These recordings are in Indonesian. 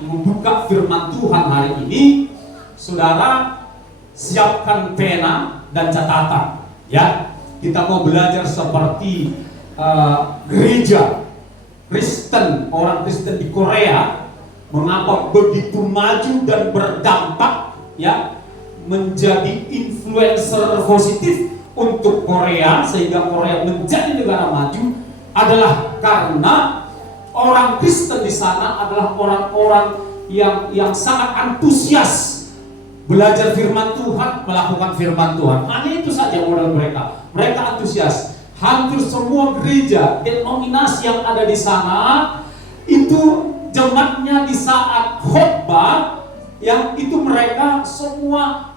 membuka firman Tuhan hari ini, saudara siapkan pena dan catatan. Ya, kita mau belajar seperti gereja Kristen, orang Kristen di Korea, mengapa begitu maju dan berdampak, ya, menjadi influencer positif untuk Korea sehingga Korea menjadi negara maju, adalah karena orang Kristen di sana adalah orang-orang yang sangat antusias belajar firman Tuhan, melakukan firman Tuhan. Hanya itu saja modal mereka. Mereka antusias. Hampir semua gereja, denominasi yang ada di sana itu jemaatnya di saat khotbah, yang itu mereka semua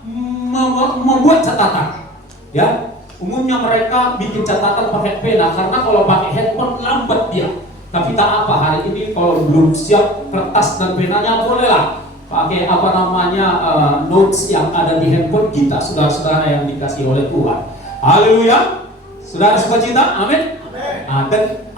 membuat catatan. Ya, umumnya mereka bikin catatan pakai pena, karena kalau pakai handphone lambat dia. Tapi tak apa, hari ini kalau belum siap kertas dan penanya, bolehlah pakai notes yang ada di handphone kita, saudara-saudara yang dikasih oleh Tuhan. Haleluya. Saudara sukacita, amin. Nah, dan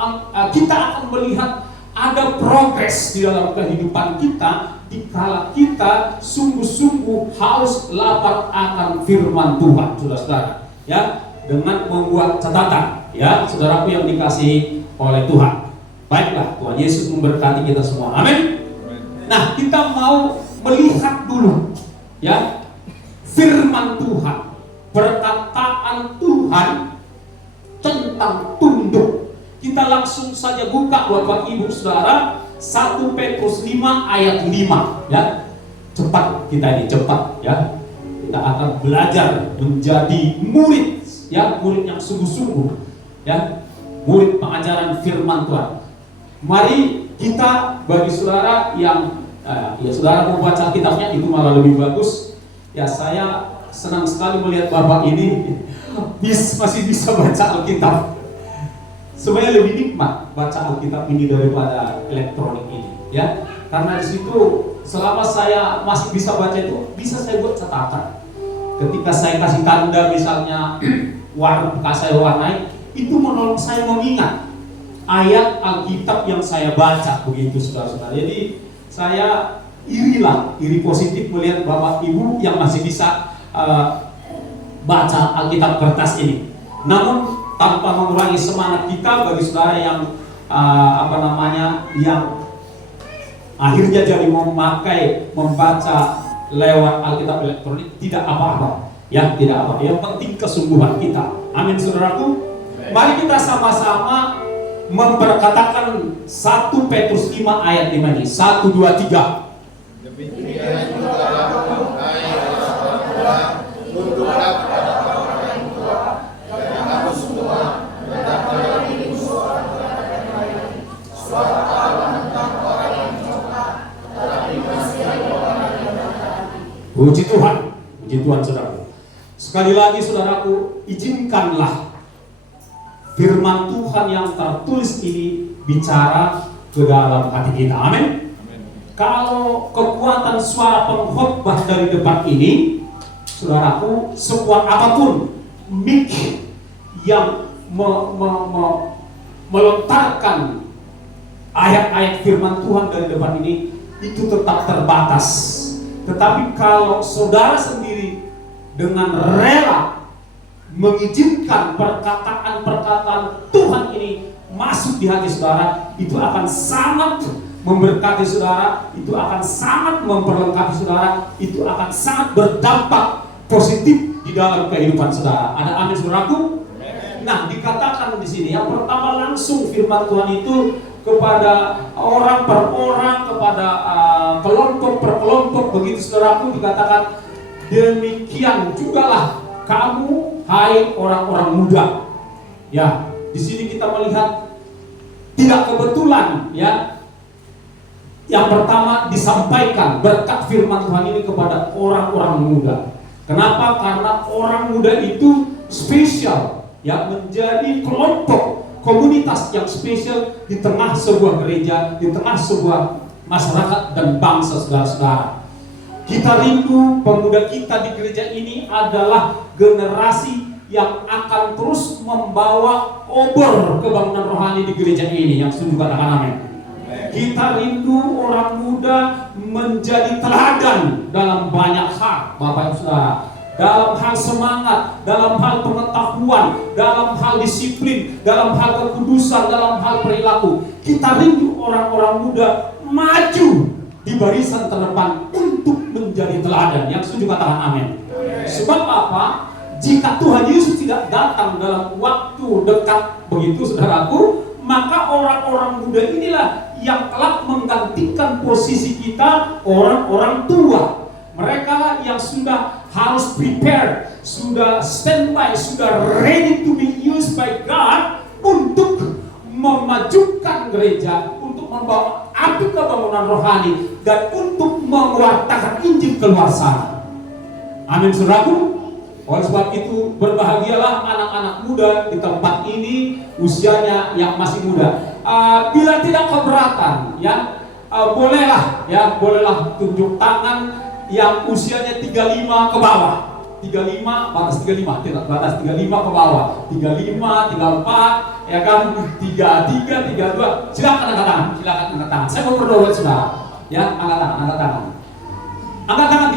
kita akan melihat ada progres di dalam kehidupan kita dikala kita sungguh-sungguh haus lapar akan firman Tuhan, saudara-saudara. Ya, dengan membuat catatan, ya, saudaraku yang dikasih oleh Tuhan. Baiklah, Tuhan Yesus memberkati kita semua. Amin. Nah, kita mau melihat dulu, ya, firman Tuhan, perkataan Tuhan tentang tunduk. Kita langsung saja buka Bapak Ibu Saudara 1 Petrus 5 ayat 5, ya. Cepat kita ini, cepat, ya. Kita akan belajar menjadi murid, ya, murid yang sungguh-sungguh, ya, murid pengajaran firman Tuhan. Mari kita, bagi saudara yang ya, saudara mau baca kitabnya itu malah lebih bagus. Ya, saya senang sekali melihat Bapak ini masih bisa baca Alkitab. Sebenarnya lebih nikmat baca Alkitab ini daripada elektronik ini, ya. Karena di situ selama saya masih bisa baca itu, bisa saya buat catatan. Ketika saya kasih tanda misalnya saya warnai, itu menolong saya mengingat ayat Alkitab yang saya baca, begitu saudara-saudara. Jadi saya iri positif melihat Bapak Ibu yang masih bisa baca Alkitab kertas ini. Namun tanpa mengurangi semangat kita bagi saudara yang yang akhirnya jadi membaca lewat Alkitab elektronik, tidak apa-apa, ya, tidak apa. Yang penting kesungguhan kita. Amin, saudaraku. Mari kita sama-sama memperkatakan 1 Petrus 5 ayat 5 ini. 1, 2, 3. Demikian juga lakukan hai orang tua, tunduklah kepada orang yang tua, dan kamu semua hendaklah ini suara Allah tentang orang yang cepat, tetapi kasihan orang yang berhati. Puji Tuhan, saudaraku. Sekali lagi saudaraku, izinkanlah firman Tuhan yang tertulis ini bicara ke dalam hati kita. Amin. Kalau kekuatan suara pengkhotbah dari depan ini, saudaraku, sekuat apapun mic yang melontarkan ayat-ayat firman Tuhan dari depan ini, itu tetap terbatas. Tetapi kalau saudara sendiri dengan rela mengizinkan perkataan-perkataan Tuhan ini masuk di hati saudara, itu akan sangat memberkati saudara, itu akan sangat memperlengkapi saudara, itu akan sangat berdampak positif di dalam kehidupan saudara. Ada amin, saudaraku? Nah, dikatakan di sini yang pertama langsung firman Tuhan itu kepada orang per orang, kepada kelompok per kelompok, begitu saudaraku, dikatakan demikian jugalah kamu, hai orang-orang muda. Ya, di sini kita melihat tidak kebetulan, ya. Yang pertama disampaikan berkat firman Tuhan ini kepada orang-orang muda. Kenapa? Karena orang muda itu spesial, ya, menjadi kelompok komunitas yang spesial di tengah sebuah gereja, di tengah sebuah masyarakat dan bangsa, saudara-saudara. Kita rindu pemuda kita di gereja ini adalah generasi yang akan terus membawa obor kebangunan rohani di gereja ini. Yang setuju katakan amin. Kita rindu orang muda dalam hal kekudusan, dalam hal perilaku. Kita rindu orang-orang muda maju di barisan terdepan untuk menjadi teladan. Yang setuju katakan amin. Sebab apa? Jika Tuhan Yesus tidak datang dalam waktu dekat begitu saudaraku, maka orang-orang muda inilah yang telah menggantikan posisi kita orang-orang tua. Mereka yang sudah harus prepare, sudah standby, sudah ready to be used by God untuk memajukan gereja, untuk membawa api kebangunan rohani, dan untuk mewartakan Injil keluar sana. Amin saudaraku. Oleh sebab itu berbahagialah anak-anak muda di tempat ini, usianya yang masih muda. Bila tidak keberatan, ya bolehlah tunjuk tangan yang usianya 35 ke bawah. 35 batas 35, tidak batas 35 ke bawah. 35, 34, ya kan, 33, 32. Silakan angkat tangan. Saya mau berdoa saudara. Ya, angkat tangan. Angkat tangan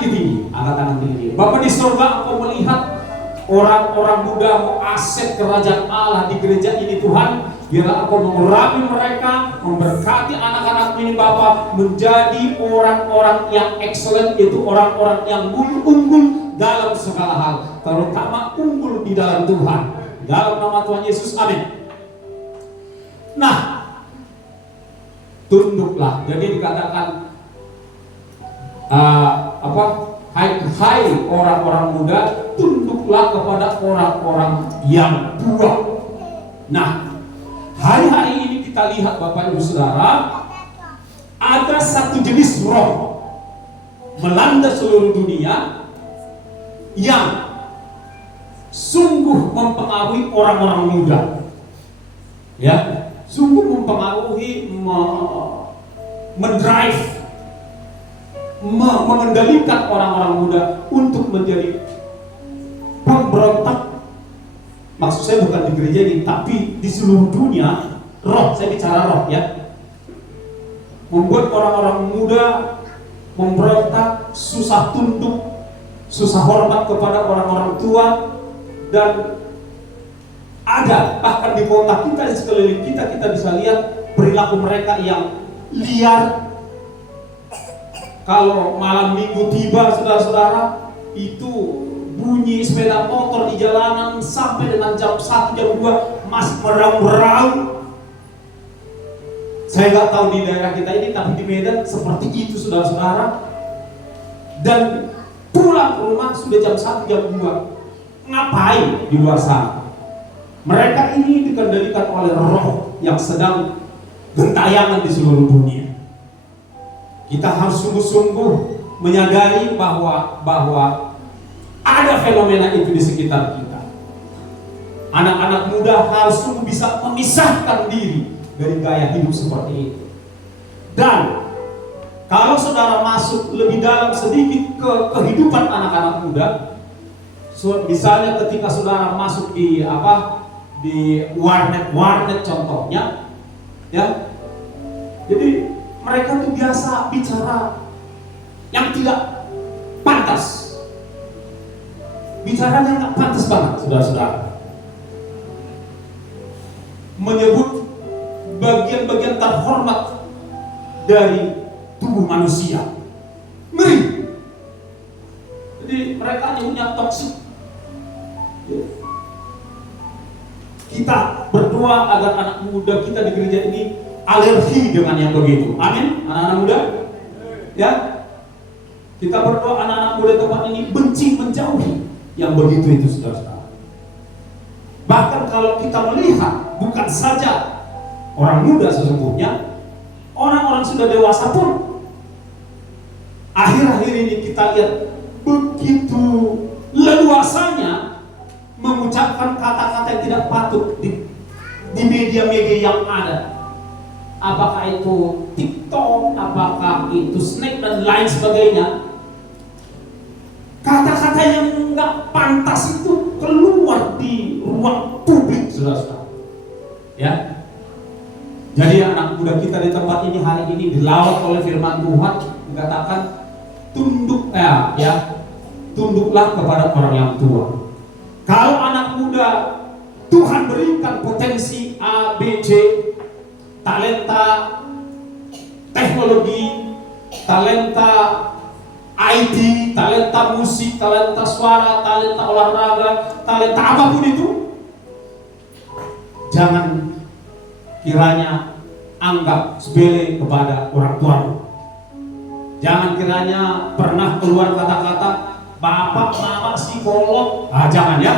tinggi. Bapa di surga, Engkau melihat orang-orang muda mau aset kerajaan Allah di gereja ini Tuhan. Biarlah Engkau mengurapi mereka, memberkati anak-anak ini Bapa, menjadi orang-orang yang excellent, itu orang-orang yang unggul dalam segala hal, terutama unggul di dalam Tuhan. Dalam nama Tuhan Yesus, amin. Nah, tunduklah. Jadi dikatakan hai orang-orang muda, tunduklah kepada orang-orang yang tua. Nah, hari-hari ini kita lihat Bapak Ibu Saudara, ada satu jenis roh melanda seluruh dunia yang sungguh mempengaruhi orang-orang muda. Ya, sungguh mempengaruhi, mendrive, mengendalikan orang-orang muda untuk menjadi pemberontak. Maksud saya bukan di gereja ini, tapi di seluruh dunia. Roh, saya bicara roh ya, membuat orang-orang muda memberontak, susah tunduk, susah hormat kepada orang-orang tua. Dan ada bahkan di kota kita, di sekeliling kita bisa lihat perilaku mereka yang liar. Kalau malam minggu tiba, saudara-saudara, itu bunyi sepeda motor di jalanan sampai dengan jam 1, jam 2 masih meraung-raung. Saya nggak tahu di daerah kita ini, tapi di Medan seperti itu, saudara-saudara. Dan pulang ke rumah sudah jam 1, jam 2. Ngapain di luar sana? Mereka ini dikendalikan oleh roh yang sedang gentayangan di seluruh dunia. Kita harus sungguh-sungguh menyadari bahwa ada fenomena itu di sekitar kita. Anak-anak muda harus sungguh bisa memisahkan diri dari gaya hidup seperti itu. Dan kalau saudara masuk lebih dalam sedikit ke kehidupan anak-anak muda, misalnya ketika saudara masuk di warnet contohnya, ya, jadi mereka tuh biasa bicara yang tidak pantas, bicaranya nggak pantas banget, saudara-saudara. Menyebut bagian-bagian terhormat dari tubuh manusia, ngeri. Jadi mereka nyebutnya toksik. Kita berdoa agar anak muda kita di gereja ini alergi dengan yang begitu. Amin, anak-anak muda. Ya, kita berdoa anak-anak muda tempat ini benci, menjauhi yang begitu itu, saudara-saudara. Bahkan kalau kita melihat bukan saja orang muda sesungguhnya, orang-orang sudah dewasa pun akhir-akhir ini kita lihat begitu leluasanya mengucapkan kata-kata yang tidak patut di media-media yang ada. Apakah itu TikTok, apakah itu Snap dan lain sebagainya. Kata-kata yang nggak pantas itu keluar di ruang publik, saudara-saudara. Ya. Jadi anak muda kita di tempat ini hari ini dilawat oleh firman Tuhan, dikatakan tunduklah kepada orang yang tua. Kalau anak muda Tuhan berikan potensi profesi A, B, C, talenta teknologi, talenta IT, talenta musik, talenta suara, talenta olahraga, talenta apapun itu, jangan kiranya anggap sepele kepada orang tuamu. Jangan kiranya pernah keluar kata-kata bapak, mama, psikolog. Jangan ya.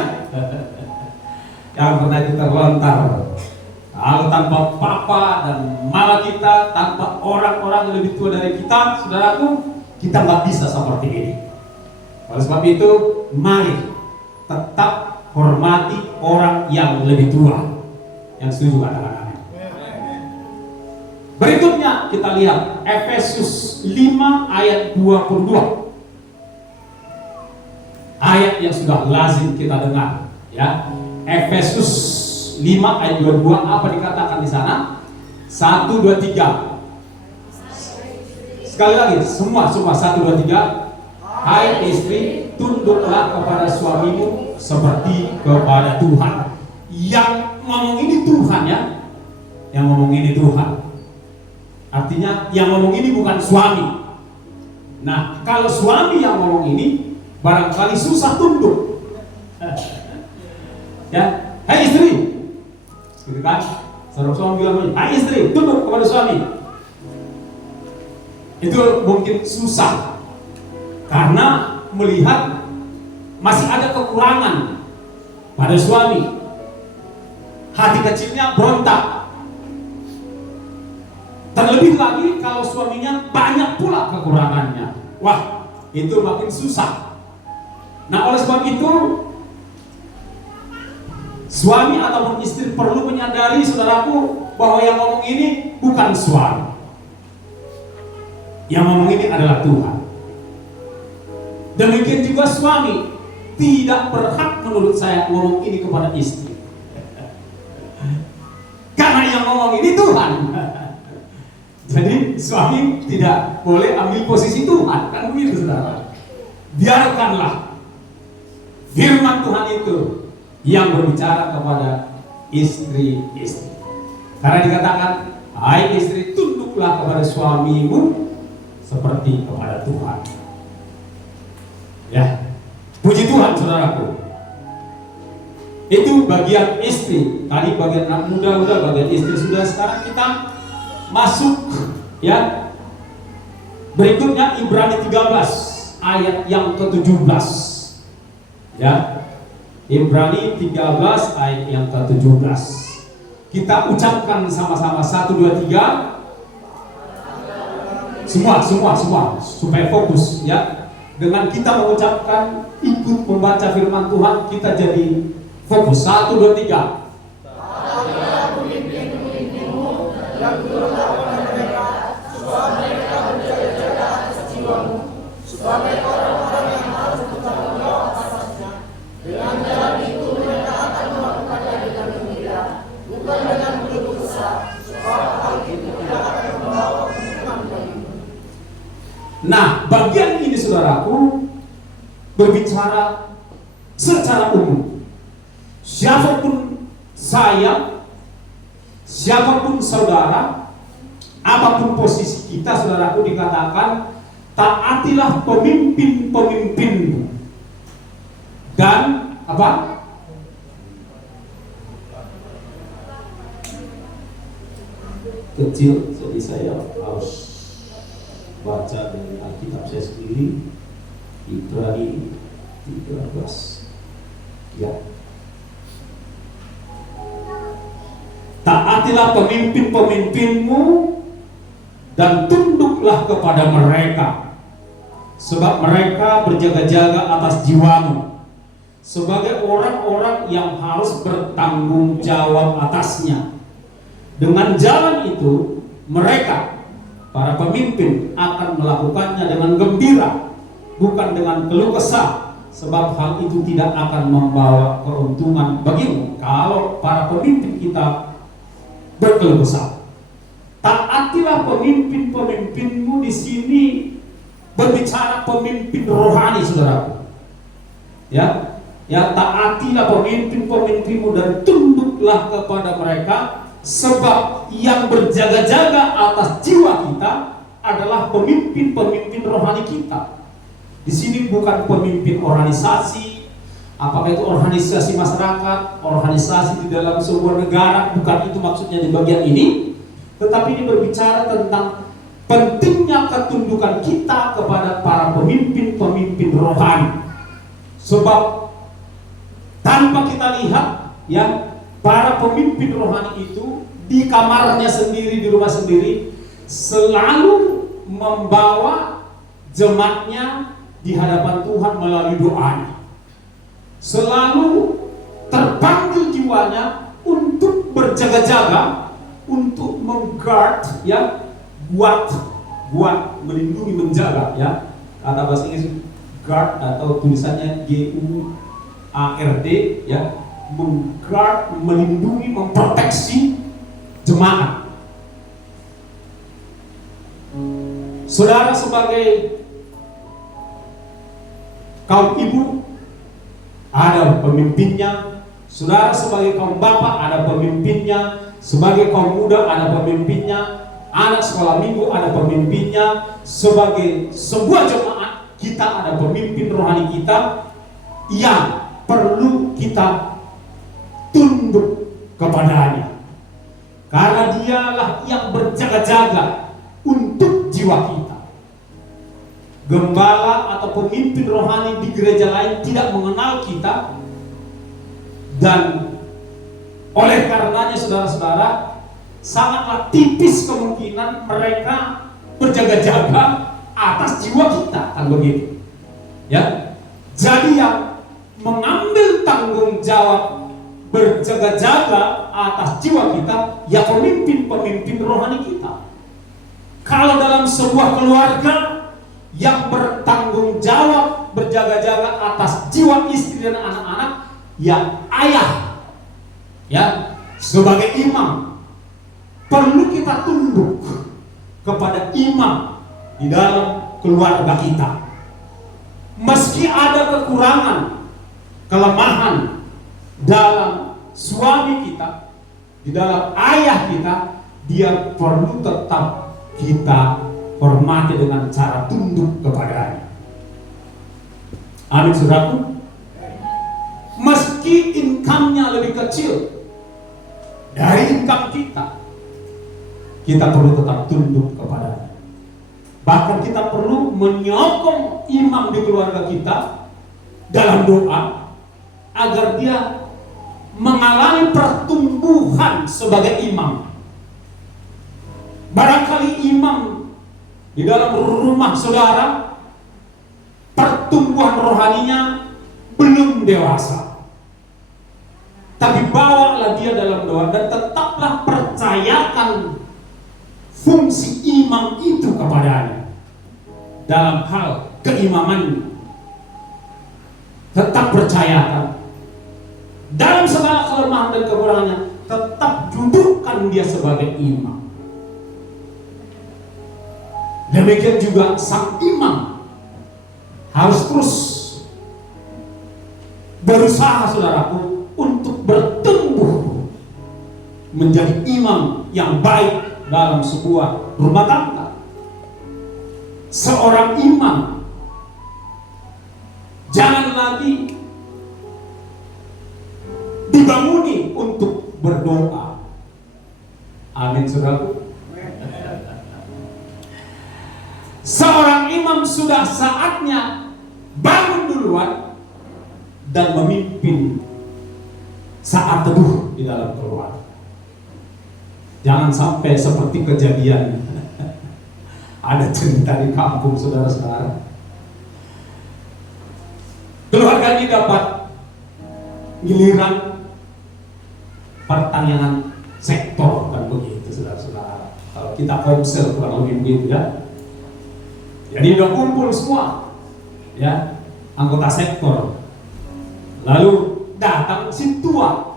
Jangan pernah kita lontar. Kalau tanpa papa dan mama kita, tanpa orang-orang yang lebih tua dari kita, saudaraku, kita nggak bisa seperti ini. Oleh sebab itu, mari tetap hormati orang yang lebih tua. Yang setuju katakan amin. Berikutnya kita lihat Efesus 5 ayat 22. Ayat yang sudah lazim kita dengar, ya. Efesus 5 ayat 22, apa dikatakan di sana? 1, 2, 3. Sekali lagi, semua 1, 2, 3. Hai istri, tunduklah kepada suamimu seperti kepada Tuhan. Yang ngomong ini Tuhan, ya. Yang ngomong ini Tuhan. Artinya yang ngomong ini bukan suami. Nah, kalau suami yang ngomong ini, barangkali susah tunduk. Ya, hai istri, gitu kan? Seorang suami bilang, hai istri, tunduk kepada suami. Itu mungkin susah karena melihat masih ada kekurangan pada suami. Hati kecilnya berontak. Terlebih lagi kalau suaminya banyak pula kekurangannya. Wah, itu makin susah. Nah, oleh sebab itu suami ataupun istri perlu menyadari, saudaraku, bahwa yang ngomong ini bukan suami. Yang ngomong ini adalah Tuhan. Demikian juga suami tidak berhak menurut saya ngomong ini kepada istri. Karena yang ngomong ini Tuhan. Jadi suami tidak boleh ambil posisi Tuhan, kan begitu saudara. Biarkanlah firman Tuhan itu yang berbicara kepada istri-istri. Karena dikatakan, hai istri, tunduklah kepada suamimu seperti kepada Tuhan. Ya, puji Tuhan saudaraku. Itu bagian istri. Tadi bagian anak muda udah, bagian istri sudah. Sekarang kita masuk, ya. Berikutnya Ibrani 13 ayat yang ke-17. Ya. Ibrani 13 ayat yang ke-17. Kita ucapkan sama-sama 1, 2, 3. Semua supaya fokus, ya. Dengan kita mengucapkan, ikut membaca firman Tuhan, kita jadi fokus. 1, 2, 3. Nah, bagian ini saudaraku berbicara secara umum. Siapapun saya, siapapun saudara, apapun posisi kita, saudaraku, dikatakan taatilah pemimpin-pemimpinmu. Dan apa? Kecil, jadi saya harus baca dari Alkitab saya sendiri. Ibrani 13. Ya. Taatilah pemimpin-pemimpinmu dan tunduklah kepada mereka, sebab mereka berjaga-jaga atas jiwamu sebagai orang-orang yang harus bertanggung jawab atasnya. Dengan jalan itu mereka, para pemimpin, akan melakukannya dengan gembira, bukan dengan keluh kesah, sebab hal itu tidak akan membawa keuntungan bagimu kalau para pemimpin kita berkeluh kesah. Taatilah pemimpin-pemimpinmu di sini berbicara pemimpin rohani, saudaraku. Ya, taatilah pemimpin-pemimpinmu dan tunduk tunduklah kepada mereka, sebab yang berjaga-jaga atas jiwa kita adalah pemimpin-pemimpin rohani kita. Di sini bukan pemimpin organisasi, apakah itu organisasi masyarakat, organisasi di dalam sebuah negara, bukan itu maksudnya di bagian ini. Tetapi ini berbicara tentang pentingnya ketundukan kita kepada para pemimpin-pemimpin rohani. Sebab tanpa kita lihat, ya, para pemimpin rohani itu di kamarnya sendiri, di rumah sendiri, selalu membawa jemaatnya di hadapan Tuhan melalui doanya. Selalu terpanggil jiwanya untuk berjaga-jaga, untuk mengguard, ya, buat melindungi, menjaga, ya. Kata bahasa Inggris guard atau tulisannya GUARD, ya, mengguard, melindungi, memproteksi jemaat. Saudara sebagai kaum ibu ada pemimpinnya, saudara sebagai kaum bapak ada pemimpinnya, sebagai kaum muda ada pemimpinnya, anak sekolah minggu ada pemimpinnya, sebagai sebuah jemaat kita ada pemimpin rohani kita yang perlu kita tunduk kepadanya, karena dialah yang berjaga-jaga untuk jiwa kita. Gembala atau pemimpin rohani di gereja lain tidak mengenal kita, dan oleh karenanya saudara-saudara, sangatlah tipis kemungkinan mereka berjaga-jaga atas jiwa kita, kan begitu, ya. Jadi yang mengambil tanggung jawab berjaga-jaga atas jiwa kita, ya pemimpin-pemimpin rohani kita. Kalau dalam sebuah keluarga, yang bertanggung jawab berjaga-jaga atas jiwa istri dan anak-anak, ya ayah, ya, sebagai imam perlu kita tunduk kepada imam di dalam keluarga kita. Meski ada kekurangan, kelemahan dalam suami kita, di dalam ayah kita, dia perlu tetap kita hormati dengan cara tunduk kepadanya. Amin, saudaraku. Meski income-nya lebih kecil dari income kita perlu tetap tunduk kepadanya. Bahkan kita perlu menyokong imam di keluarga kita dalam doa agar dia mengalami pertumbuhan sebagai imam. Barangkali imam di dalam rumah saudara pertumbuhan rohaninya belum dewasa, tapi bawalah dia dalam doa dan tetaplah percayakan fungsi imam itu kepadanya dalam hal keimaman. Tetap percayakan dalam segala kelemahan dan kekurangannya, tetap dudukkan dia sebagai imam. Demikian juga sang imam harus terus berusaha, saudaraku, untuk bertumbuh menjadi imam yang baik dalam sebuah rumah tangga. Seorang imam jangan lagi dibanguni untuk berdoa. Amin, saudaraku. Seorang imam sudah saatnya bangun duluan dan memimpin saat teduh di dalam keluarga. Jangan sampai seperti kejadian ada cerita di kampung, saudara-saudara. Keluarga ini dapat giliran pertanian sektor, kan begitu, saudara-saudara. Kalau kita komsel kurang lebih begitu, ya. Jadi udah kumpul semua, ya, anggota sektor. Lalu datang si tua.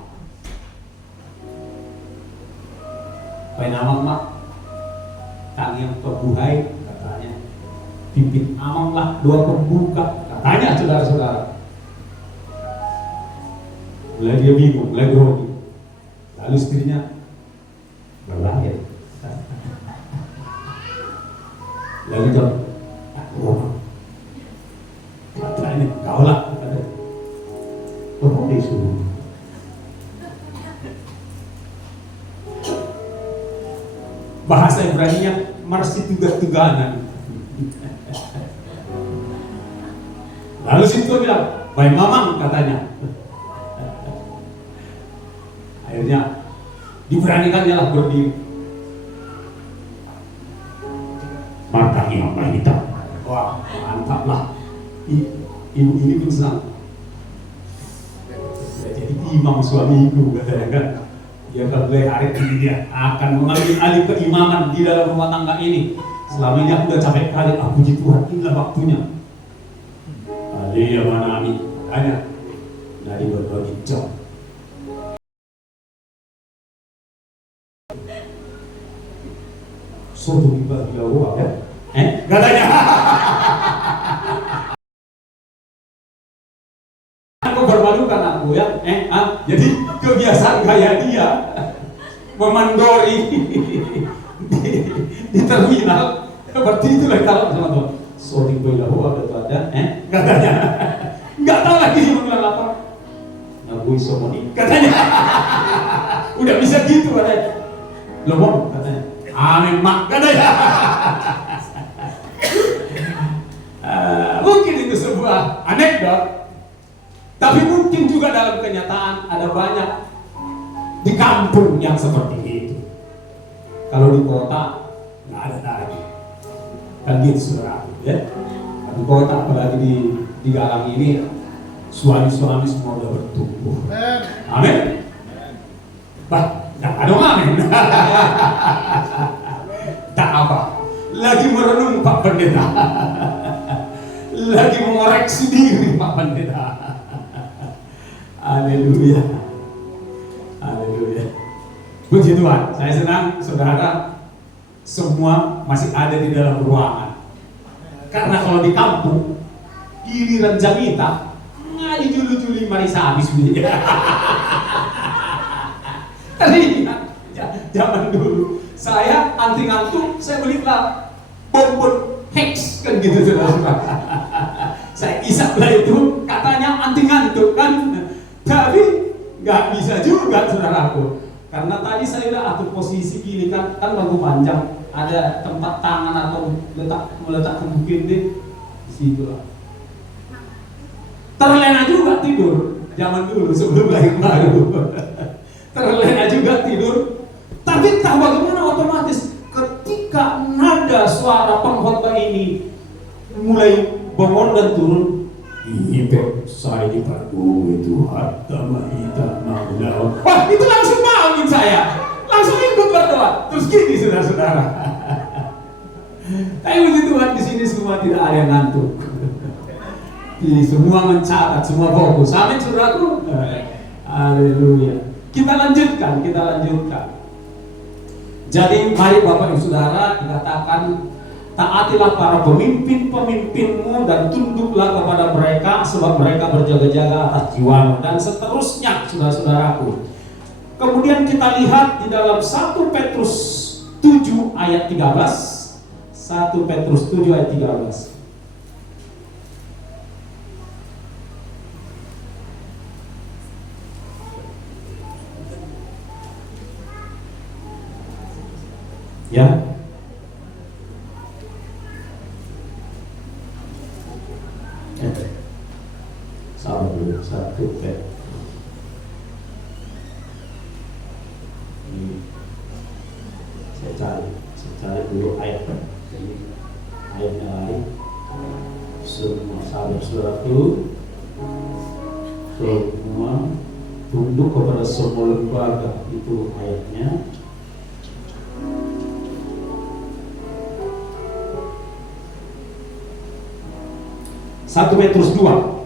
Apa nama mak? Tang yang kebuhai, katanya. Pimpin amang lah, dua pembuka, katanya, saudara-saudara. Mulai dia bingung, mulai grogi. Lalu istrinya berlahir. Lalu jawab, katanya kau lah, katanya. Oh, disuruh. Bahasa Ibrani-nya marsi tugas-tuganan. Lalu situ bilang, baik mamang, katanya. Akhirnya diberanikannya lah berdiri. Mata imam kita. Wah, mantap lah. Ibu ini pun senang. Jadi imam suamiku, katanya kan. Dia mulai hari ini dia akan mengambil alih keimaman di dalam rumah tangga ini. Selama ini aku udah capek kali, puji Tuhan, inilah waktunya. Dia mana ini? Tanya dari berbagi job. Suatu dibagi Allah ya? Katanya. Aku bermalukan aku ya. Jadi kebiasaan gaya dia memandori di terminal seperti itulah kalau teman-teman. Sorry Allah ada katanya. Nggak tahu lagi dia bilang apa. Ngabui somoni katanya. Udah bisa gitu katanya. Loh katanya. Amin mak katanya. Mungkin itu sebuah anekdot, tapi mungkin juga dalam kenyataan ada banyak di kampung yang seperti itu. Kalau di kota nggak ada lagi. Kan gitu saudara ya. Di kota apalagi di Galang ini suami-suami semua udah bertumbuh. Amin. Bah, ada amin. Tak apa. Lagi merenung Pak Pendeta. Lagi mengoreksi diri Pak Pendeta. Haleluya. Haleluya. Puji Tuhan. Saya senang saudara semua masih ada di dalam ruangan. Karena kalau di kampung giliran jamita ngali julu-juli marisa habis dunia. Teringat zaman dulu saya anti ngantuk, saya belilah bonbon Hex kan gitu saudara. Saya isap lah itu, katanya anti ngantuk kan, tapi nggak bisa juga saudaraku. Karena tadi saya udah atur posisi gini kan bangku panjang, ada tempat tangan atau meletak mungkin di situ lah. Terlena juga tidur zaman dulu sebelum lahir baru. Terlena juga tidur. Tapi tak bagaimana otomatis ketika nada suara pengkhotbah ini mulai bangun dan turun, Ibe saya dipergui Tuhan tamahita maulau. Wah itu langsung bangun saya, langsung ikut berdoa. Terus gini saudara-saudara. Tapi puji Tuhan di sini semua tidak ada yang ngantuk. Semua mencatat, semua fokus. Amin saudaraku. Haleluya. Kita lanjutkan. Jadi mari Bapak Ibu Saudara dikatakan taatilah para pemimpin-pemimpinmu dan tunduklah kepada mereka sebab mereka berjaga-jaga atas jiwamu dan seterusnya saudara-saudaraku. Kemudian kita lihat di dalam 1 Petrus 7 ayat 13. 1 Petrus 7 ayat 13. Ya. Sabar dulu, 1 Petrus. Saya cari dulu ayat. Ayatnya lain. Semua saudara-saudaraku, semua tunduk kepada semua lembaga, itu ayatnya. 1 Petrus 2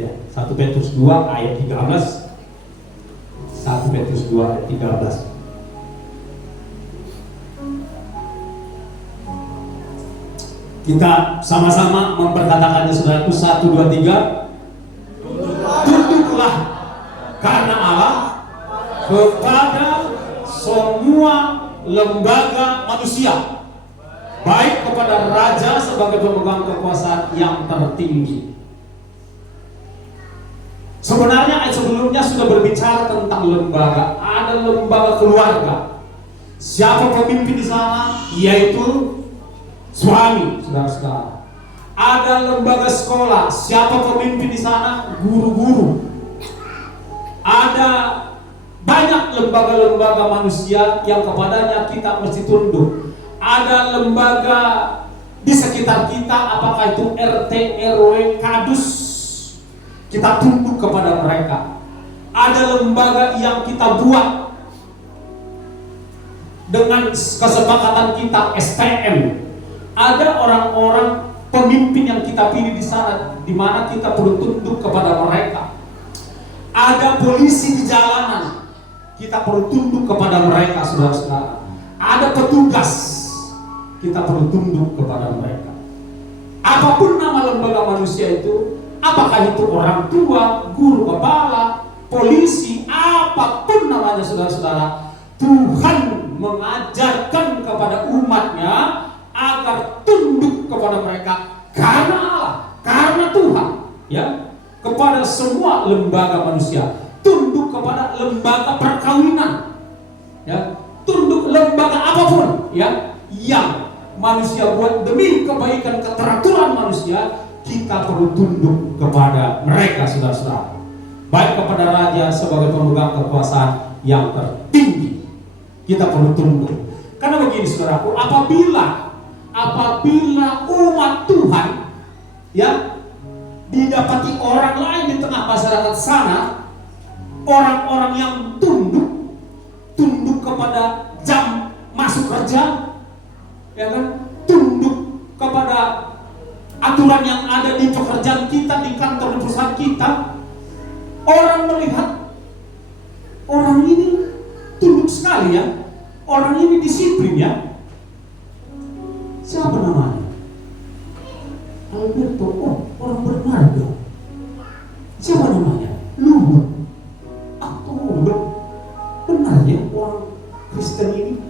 ya, 1 Petrus 2 ayat 13. 1 Petrus 2 ayat 13. Kita sama-sama memperkatakannya saudaraku. 1, 2, 3. Tunduklah karena Allah kepada semua lembaga manusia, baik kepada raja sebagai pemegang kekuasaan yang tertinggi. Sebenarnya ayat sebelumnya sudah berbicara tentang lembaga. Ada lembaga keluarga. Siapa pemimpin di sana? Yaitu suami, saudara-saudara. Ada lembaga sekolah. Siapa pemimpin di sana? Guru-guru. Ada banyak lembaga-lembaga manusia yang kepadanya kita mesti tunduk. Ada lembaga di sekitar kita, apakah itu RT, RW, kadus, kita tunduk kepada mereka. Ada lembaga yang kita buat dengan kesepakatan kita, STM. Ada orang-orang pemimpin yang kita pilih di sana, di mana kita perlu tunduk kepada mereka. Ada polisi di jalanan, kita perlu tunduk kepada mereka, saudara-saudara. Ada petugas, kita perlu tunduk kepada mereka. Apapun nama lembaga manusia itu, apakah itu orang tua, guru kepala, polisi, apapun namanya, saudara-saudara, Tuhan mengajarkan kepada umatnya agar tunduk kepada mereka karena Allah, karena Tuhan, ya, kepada semua lembaga manusia. Tunduk kepada lembaga perkawinan, ya, tunduk lembaga apapun, ya, yang manusia buat demi kebaikan keteraturan manusia, kita perlu tunduk kepada mereka, saudara-saudara. Baik kepada raja sebagai pemegang kekuasaan yang tertinggi, kita perlu tunduk. Karena begini, saudaraku, apabila umat Tuhan, ya, didapati orang lain di tengah masyarakat sana, orang-orang yang tunduk kepada jam masuk kerja, ya kan, tunduk kepada aturan yang ada di pekerjaan kita, di kantor, di perusahaan kita, orang melihat orang ini tunduk sekali, ya, orang ini disiplin, ya. Siapa namanya? Alberto. Oh, orang bermarga. Siapa namanya? Luhut. Benar, ya, orang Kristen ini.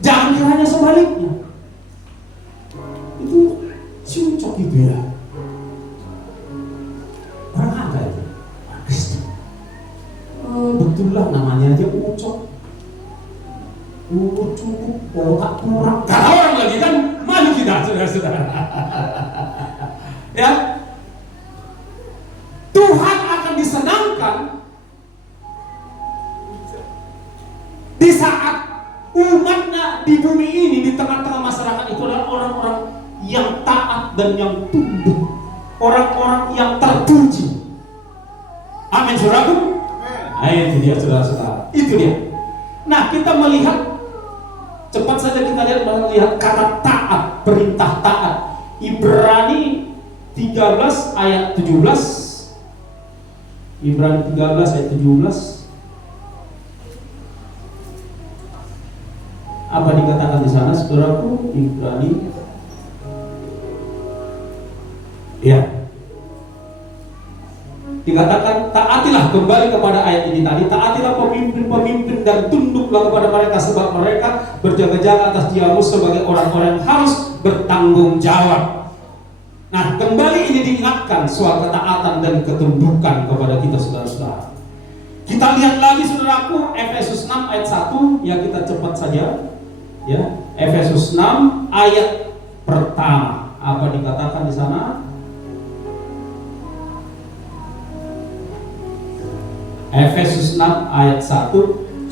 Jangan kiranya sebaliknya. Itu cocok gitu, ya. Orang apa itu? Orang Kristen. Betul lah, namanya aja Ucok. Cukup, otak kurang. Kalau orang lagi kan malu kita, saudara-saudara. Ya, Tuhan akan disenangkan di saat umatnya di bumi ini, di tengah-tengah masyarakat itu adalah orang-orang yang taat dan yang tunduk, orang-orang yang terpuji. Amin, saudaraku. Itu dia, saudara-saudara. Itu dia. Nah, kita melihat, cepat saja kita melihat kata taat, perintah taat. Ibrani 13 ayat 17. Ibrani 13 ayat 17. Apa dikatakan di sana, saudaraku? Ibrani, ya, dikatakan taatilah, kembali kepada ayat ini tadi, taatilah pemimpin-pemimpin dan tunduklah kepada mereka, sebab mereka berjaga-jaga atas diamu sebagai orang-orang yang harus bertanggung jawab. Nah, kembali ini diingatkan soal ketaatan dan ketundukan kepada kita, saudara-saudara. Kita lihat lagi, saudaraku, Efesus 6 ayat 1, ya, kita cepat saja, ya. Efesus 6 ayat pertama. Apa dikatakan di sana? Efesus 6 ayat 1.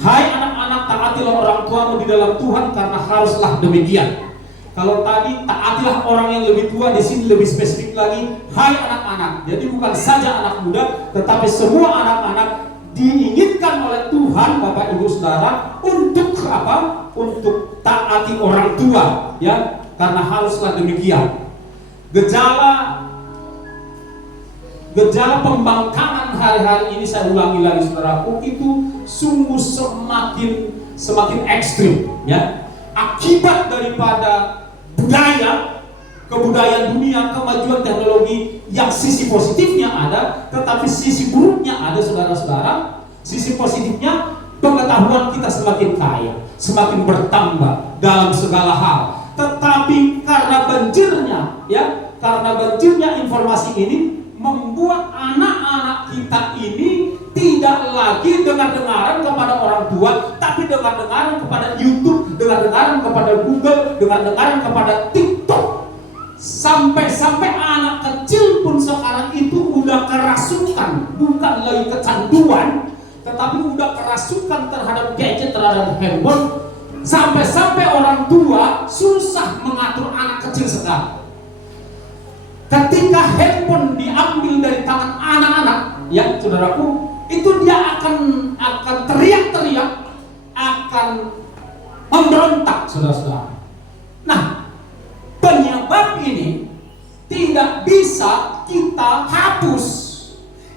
Hai anak-anak, taatilah orang tuamu di dalam Tuhan, karena haruslah demikian. Kalau tadi taatilah orang yang lebih tua, di sini lebih spesifik lagi, hai anak-anak. Jadi bukan saja anak muda, tetapi semua anak-anak diinginkan oleh Tuhan, Bapak Ibu Saudara, untuk apa? Untuk taati orang tua, ya, karena haruslah demikian. Gejala pembangkangan hari-hari ini, saya ulangi lagi, saudaraku, itu sungguh semakin ekstrim, ya. Akibat daripada kebudayaan dunia, kemajuan teknologi yang sisi positifnya ada, tetapi sisi buruknya ada, saudara-saudara. Sisi positifnya, pengetahuan kita semakin kaya, semakin bertambah dalam segala hal. Tetapi karena banjirnya informasi ini membuat anak-anak kita ini tidak lagi dengar-dengaran kepada orang tua, tapi dengar-dengaran kepada YouTube, dengar-dengaran kepada Google, dengar-dengaran kepada TikTok. Sampai-sampai anak kecil pun sekarang itu udah kerasukan, bukan lagi kecanduan, tetapi udah kerasukan terhadap gadget, terhadap handphone. Sampai-sampai orang tua susah mengatur anak kecil sekarang. Ketika handphone diambil dari tangan anak-anak, ya saudaraku, itu dia akan teriak-teriak, akan memberontak, saudara-saudara. Nah, penyebab ini tidak bisa kita hapus.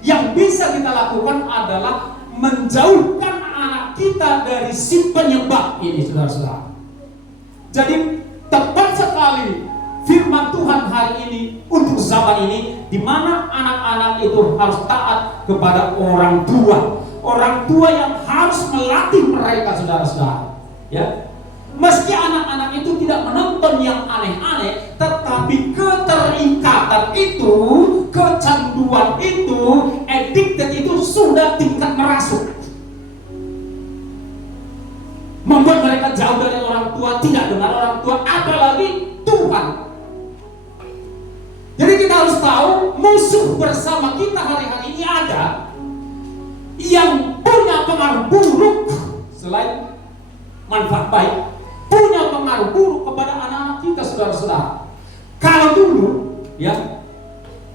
Yang bisa kita lakukan adalah menjauhkan anak kita dari si penyebab ini, saudara-saudara. Jadi tepat sekali firman Tuhan hari ini untuk zaman ini, di mana anak-anak itu harus taat kepada orang tua. Orang tua yang harus melatih mereka, saudara-saudara. Ya, meski anak-anak itu tidak menonton yang aneh-aneh, tetapi keterikatan itu, kecanduan itu, addicted itu sudah tingkat merasuk, membuat mereka jauh dari orang tua, tidak dengar orang tua, apalagi Tuhan. Jadi kita harus tahu musuh bersama kita hari-hari ini ada yang punya pengaruh buruk selain manfaat baik, punya pengaruh buruk kepada anak-anak kita, saudara-saudara. Kalau dulu, ya,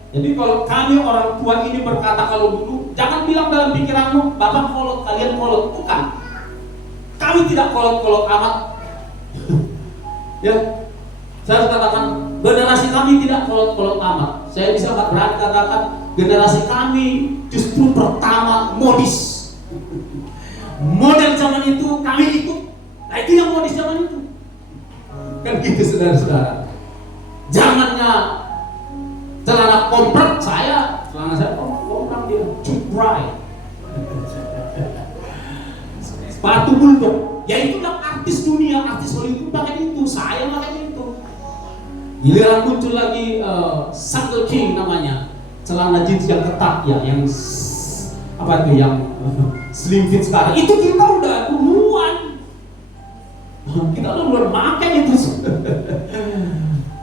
jadi kalau kami orang tua ini berkata kalau dulu, jangan bilang dalam pikiranmu, bapak kolot, kalian kolot, bukan. Kami tidak kolot-kolot amat. Ya, saya harus katakan generasi kami tidak kolot-kolot amat. Saya bisa berani katakan generasi kami justru pertama modis. Model zaman itu kami ikut. Nah, itu yang modis zaman itu. Kan gitu, saudara-saudara. Zamannya celana kompret celana saya kompret dia cuprai. Sepatu bulldog. Ya itulah artis dunia, artis Hollywood pakai itu, saya pakai itu. Giliran muncul lagi Sandal King namanya, celana jeans yang ketat ya, yang apa itu yang slim fit sekarang. Itu kita udah duluan. Kita udah makan itu.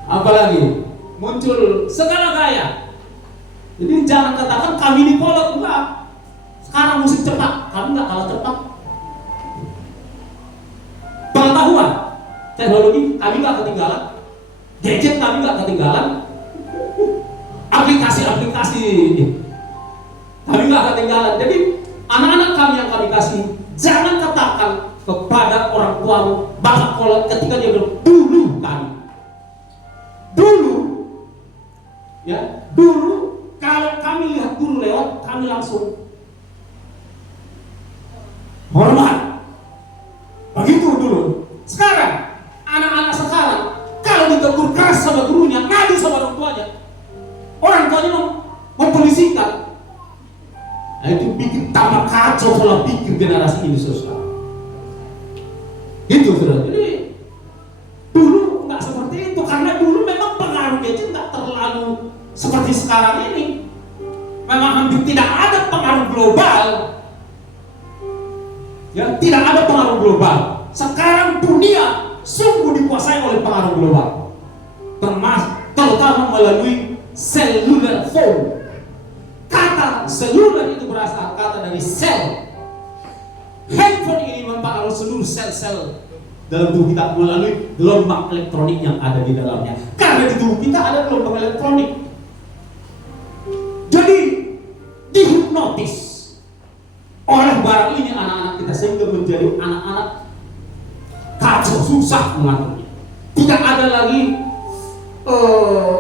Apalagi muncul segala gaya. Jadi jangan katakan kami dikolot, enggak. Sekarang musik cepat, kami enggak kalah cepat. Pengetahuan, teknologi kami enggak ketinggalan. Gadget kami enggak ketinggalan. Aplikasi-aplikasi kami enggak ketinggalan. Jadi anak-anak kami yang kami kasih, jangan katakan kepada orang tuamu bapak kolot ketika dia bilang dulu kami. Dulu kalau kami lihat guru lewat, kami langsung hormat. Begitu dulu. Sekarang anak-anak sekarang kalau ditegur keras sama gurunya, ngadu sama orang tuanya mempolisikan. Nah, itu bikin tambah kacau pola pikir generasi ini, saudara. Itu, saudara. Jadi dulu nggak seperti itu, karena dulu memang pengaruh gadget nggak terlalu seperti sekarang ini. Memang hampir tidak ada pengaruh global. Ya, tidak ada pengaruh global. Sekarang dunia sungguh dikuasai oleh pengaruh global, terutama melalui cellular phone. Kata seluler itu berasal kata dari sel. Handphone ini mempengaruhi seluruh sel-sel dalam tubuh kita melalui gelombang elektronik yang ada di dalamnya. Karena di tubuh kita ada gelombang elektronik. Jadi dihipnotis oleh barang ini anak-anak kita sehingga menjadi anak-anak kacau, susah mengaturnya. Tidak ada lagi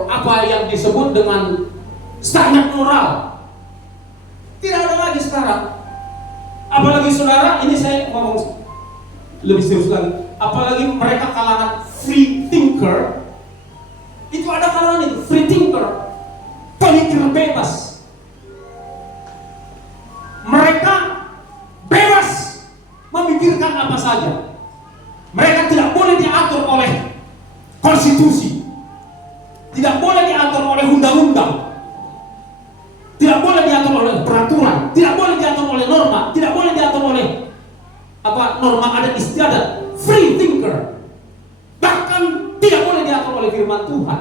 apa yang disebut dengan standar moral. Tidak ada lagi sekarang. Apalagi saudara, ini saya ngomong lebih serius lagi. Apalagi mereka kalangan free thinker. Itu ada kalangan itu, free thinker, pemikir bebas. Mereka konstitusi, tidak boleh diatur oleh undang-undang, tidak boleh diatur oleh peraturan, tidak boleh diatur oleh norma, tidak boleh diatur oleh norma adat istiadat. Free thinker, bahkan tidak boleh diatur oleh firman Tuhan.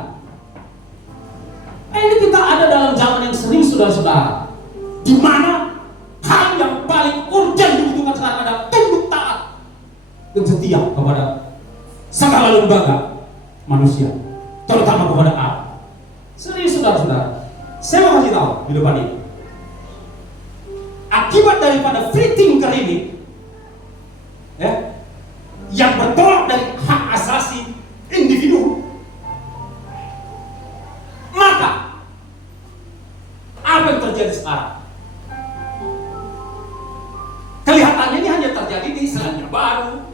Ini kita ada dalam zaman yang serius, saudara-saudara, di mana hal yang paling urgent dibutuhkan sekarang adalah tunduk taat dan setia kepada segala lembaga manusia, terutama kepada Allah. Serius, saudara-saudara, saya mau kasih tahu di depan ini, akibat daripada free thinker ini, yang bertolak dari hak asasi individu, maka apa yang terjadi sekarang? Kelihatannya ini hanya terjadi di Selandia Baru,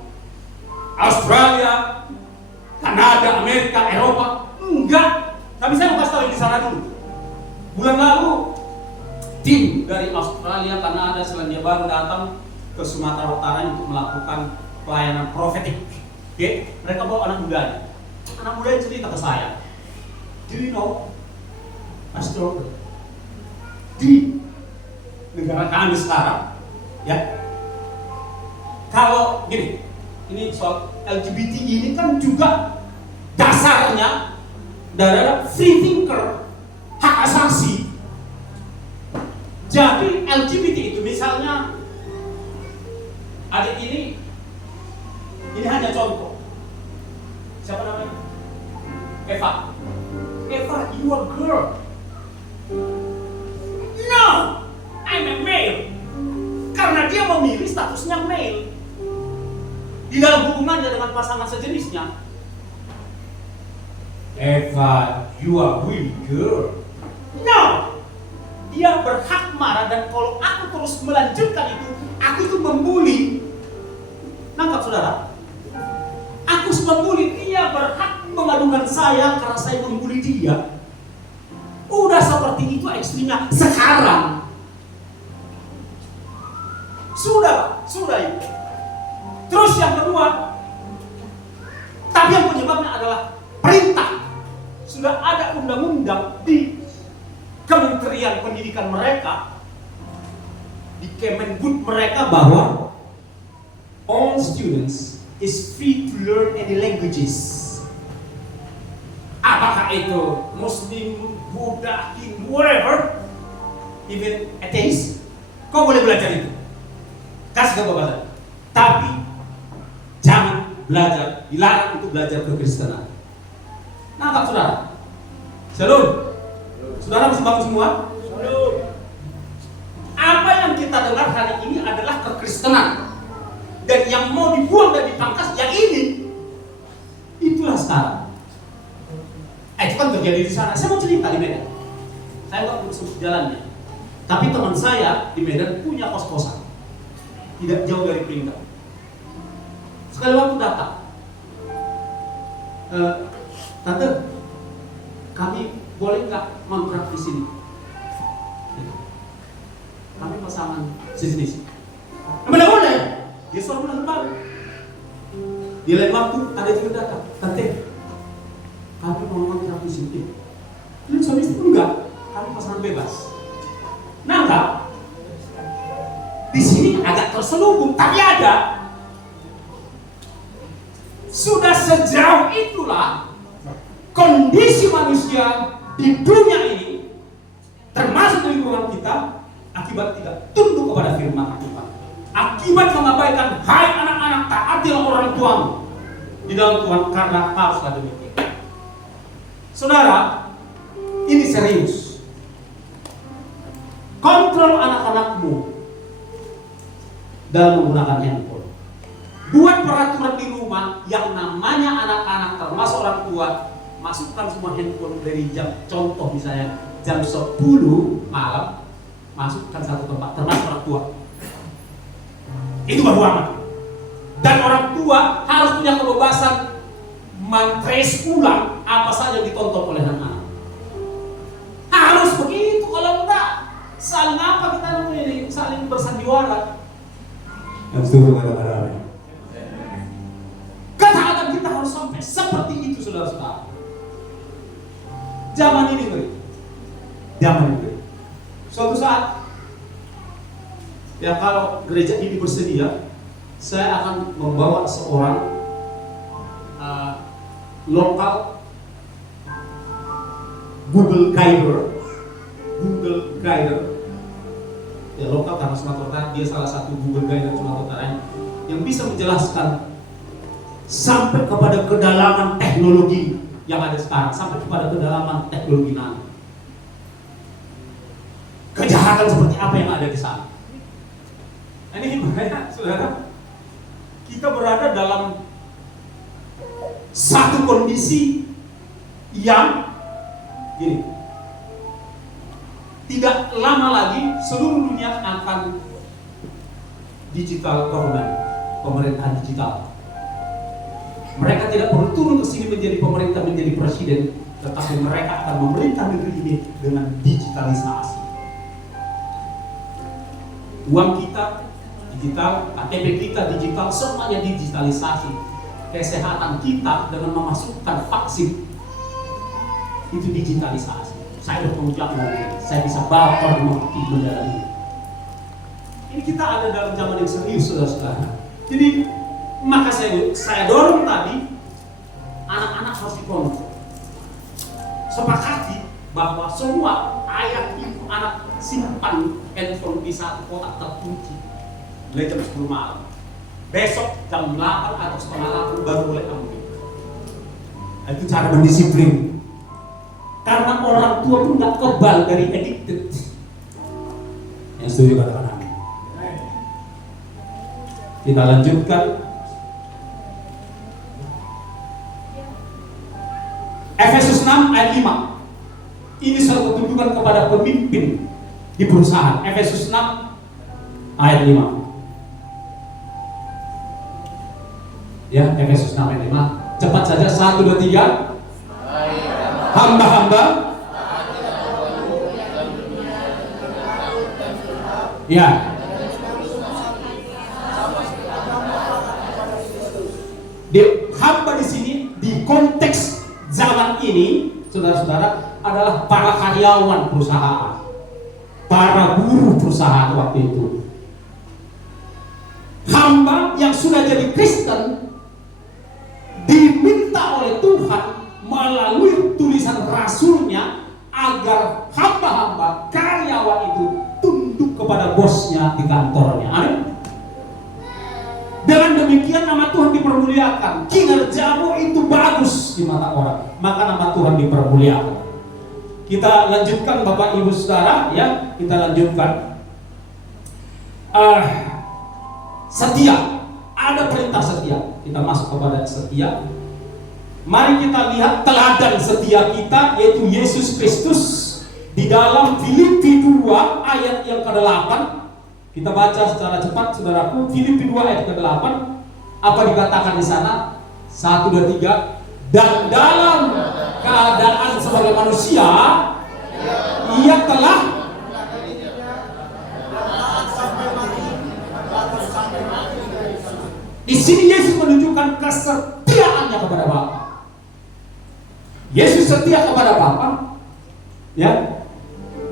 Australia, Kanada, Amerika, Eropa. Enggak. Tapi saya mau kasih tahu di sana dulu. Bulan lalu tim dari Australia, Kanada, Selandia Baru datang ke Sumatera Utara untuk melakukan pelayanan profetik. Oke? Mereka bawa anak mudanya. Anak mudanya cerita ke saya. Do you know, Pastor, di negara kami sekarang, ya, kalau gini, ini soal LGBT ini kan juga dasarnya dari free thinker, hak asasi. Jadi LGBT itu misalnya adik ini hanya contoh. Siapa namanya? Eva, you are girl. No, I'm a male. Karena dia memilih statusnya male di dalam hubungannya dengan pasangan sejenisnya. Eva, you are really girl. No, dia berhak marah, dan kalau aku terus melanjutkan itu, aku itu membuli. Nangkap, saudara? Aku membuli dia, berhak mengadukan saya karena saya membuli dia. Udah seperti itu ekstrimnya sekarang. Sudah itu. Terus yang kedua, tapi yang penyebabnya adalah perintah. Sudah ada undang-undang di Kementerian Pendidikan mereka, di Kemendikbud mereka, bahwa all students is free to learn any languages. Apakah itu Muslim, Buddha, Hindu, whatever, even atheist, kau boleh belajar itu. Kasih kebebasan. Tapi jangan belajar, dilarang untuk belajar kekristenan. Nangkap, saudara? Shalom. Saudara masih bangun semua? Shalom. Apa yang kita dengar hari ini adalah kekristenan, dan yang mau dibuang dan dipangkas yang ini. Itulah sekarang. Itu kan terjadi di sana. Saya mau cerita di Medan. Saya nggak perlu sebut jalannya, tapi teman saya di Medan punya kos-kosan tidak jauh dari Peringkat. Sekali waktu datang, tante, kami boleh nggak ngontrak di sini? Kami pasangan sejenis. Mana boleh? Dia suruh pulang kembali. Di lain waktu ada juga datang, tante, kami mau ngontrak di sini. Dia suami istri enggak, kami pasangan bebas. Nangkap? Di sini agak terselubung, tapi ada. Sudah sejauh itulah kondisi manusia di dunia ini, termasuk di lingkungan kita, akibat tidak tunduk kepada firman Tuhan, akibat mengabaikan, hai anak-anak, taatilah orang tuamu di dalam Tuhan, karena haruslah demikian. Saudara, ini serius. Kontrol anak-anakmu dalam menggunakan handphone. Buat peraturan di rumah yang namanya anak-anak, termasuk orang tua, masukkan semua handphone dari jam, contoh misalnya jam 10 malam, masukkan satu tempat, termasuk orang tua. Itu baru aman. Dan orang tua harus punya kebebasan men-trace ulang apa saja yang ditonton oleh anak-anak. Harus begitu, kalau enggak saling apa kita namanya ini, saling bersandiwara. Yang setuju kadang-kadang. Ketaatan kita harus sampai seperti itu, saudara-saudara. Zaman ini ngeri. Zaman ini ngeri. Suatu saat, ya kalau gereja ini bersedia, saya akan membawa seorang lokal Google Guider, ya lokal karena Sumatera Utara, dia salah satu Google Guider Sumatera Utara yang bisa menjelaskan sampai kepada kedalaman teknologi yang ada sekarang, sampai kepada kedalaman teknologi nano. Kejahatan seperti apa yang ada di sana. Ini gimana, saudara? Kita berada dalam satu kondisi yang gini, tidak lama lagi seluruh dunia akan digital government, pemerintahan digital. Mereka tidak perlu turun ke sini menjadi pemerintah, menjadi presiden, tetapi mereka akan memerintah negeri ini dengan digitalisasi. Uang kita digital, KTP kita digital, semuanya digitalisasi. Kesehatan kita dengan memasukkan vaksin itu digitalisasi. Saya bertanggung ini, saya bisa bawa orang mati mendalam ini. Ini kita ada dalam zaman yang serius, saudara-saudara. Jadi maka saya dorong tadi anak-anak harus dikontrol. Sepakati bahwa semua ayat itu anak simpan handphone di satu kotak terkunci. Mulai jam 10 malam. Besok jam 8 atau setengah 8 baru mulai ambil. Itu cara mendisiplin. Karena orang tua pun nggak kebal dari addicted. Yang setuju katakan amin. Kita lanjutkan. Efesus 6 ayat 5. Ini suatu tuntunan kepada pemimpin di perusahaan. Efesus 6 ayat 5. Ya, Efesus 6 ayat 5. Cepat saja, 1, 2, 3. Hamba-hamba. Ya. Hamba di sini di konteks zaman ini, saudara-saudara, adalah para karyawan perusahaan, para buruh perusahaan waktu itu. Hamba yang sudah jadi Kristen diminta oleh Tuhan melalui tulisan rasulnya agar hamba-hamba karyawan itu tunduk kepada bosnya di kantornya. Amin. Dengan demikian nama Tuhan dipermuliakan, kinerjamu itu bagus di mata orang, maka nama Tuhan dipermuliakan. Kita lanjutkan Bapak Ibu Saudara, ya, kita lanjutkan. Setia. Ada perintah setia. Kita masuk kepada setia. Mari kita lihat teladan setia kita, yaitu Yesus Kristus di dalam Filipi 2 ayat yang ke-8. Kita baca secara cepat, saudaraku. Filipi 2 ayat ke-8. Apa dikatakan di sana? 1, 2, 3. Dan dalam keadaan sebagai manusia, ia telah di sini Yesus menunjukkan kesetiaannya kepada Bapa. Yesus setia kepada Bapa, ya.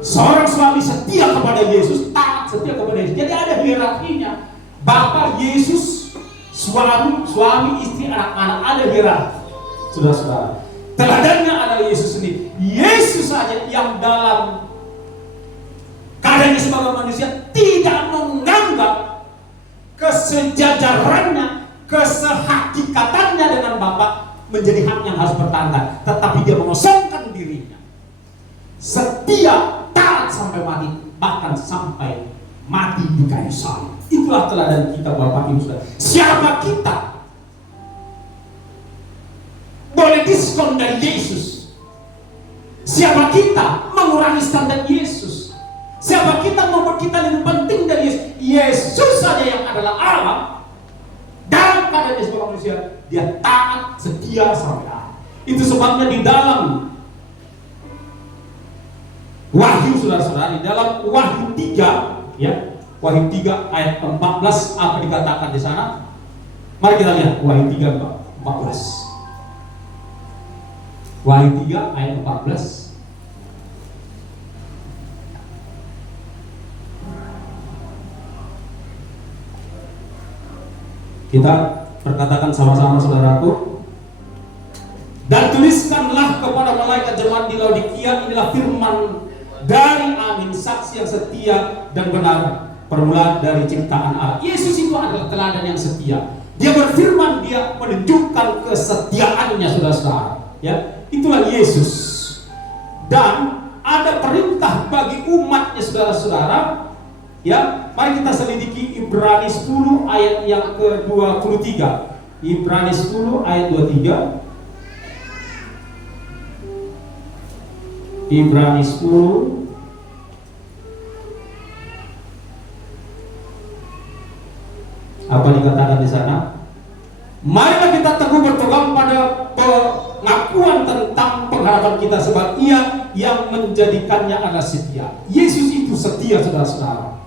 Seorang suami setia kepada Yesus, taat setia kepada Yesus. Jadi ada hierarkinya. Bapa, Yesus, suami, istri, anak-anak, ada hierarki. Saudara-saudara, teladannya adalah Yesus sendiri. Yesus saja yang dalam keadaannya sebagai manusia tidak menganggap kesejajarannya, kesehakikatannya dengan Bapa menjadi hak yang harus bertanda, tetapi dia mengosongkan dirinya. Setia, taat sampai mati, bahkan sampai mati di kayu salib. Itulah teladan kita, Bapak Ibu Saudara. Siapa kita? Boleh diskon dari Yesus. Siapa kita mengurangi standar Yesus? Siapa kita membuat kita lebih penting dari Yesus? Yesus saja yang adalah Allah. Dalam keadaan dia sebagai manusia, dia taat, setia sampai akhir. Itu sebabnya di dalam Wahyu, saudara-saudara, di dalam Wahyu 3, ya, Wahyu 3 ayat 14, apa dikatakan di sana? Mari kita lihat Wahyu 3 14. Wahyu 3 ayat 14. Kita perkatakan sama-sama saudaraku. Dan tuliskanlah kepada malaikat jemaat di Laodikia, inilah firman dari Amin, saksi yang setia dan benar, permulaan dari ciptaan Allah. Yesus itu adalah teladan yang setia. Dia berfirman, dia menunjukkan kesetiaannya, saudara-saudara. Ya, itulah Yesus. Dan ada perintah bagi umatnya, saudara-saudara. Ya, mari kita selidiki Ibrani 10 ayat yang ke-23. Ibrani 10 ayat 23. Ibrani 10 apa dikatakan di sana? Marilah kita teguh berpegang pada pengakuan tentang pengharapan kita, sebab Ia yang menjadikannya adalah setia. Yesus itu setia, saudara-saudara.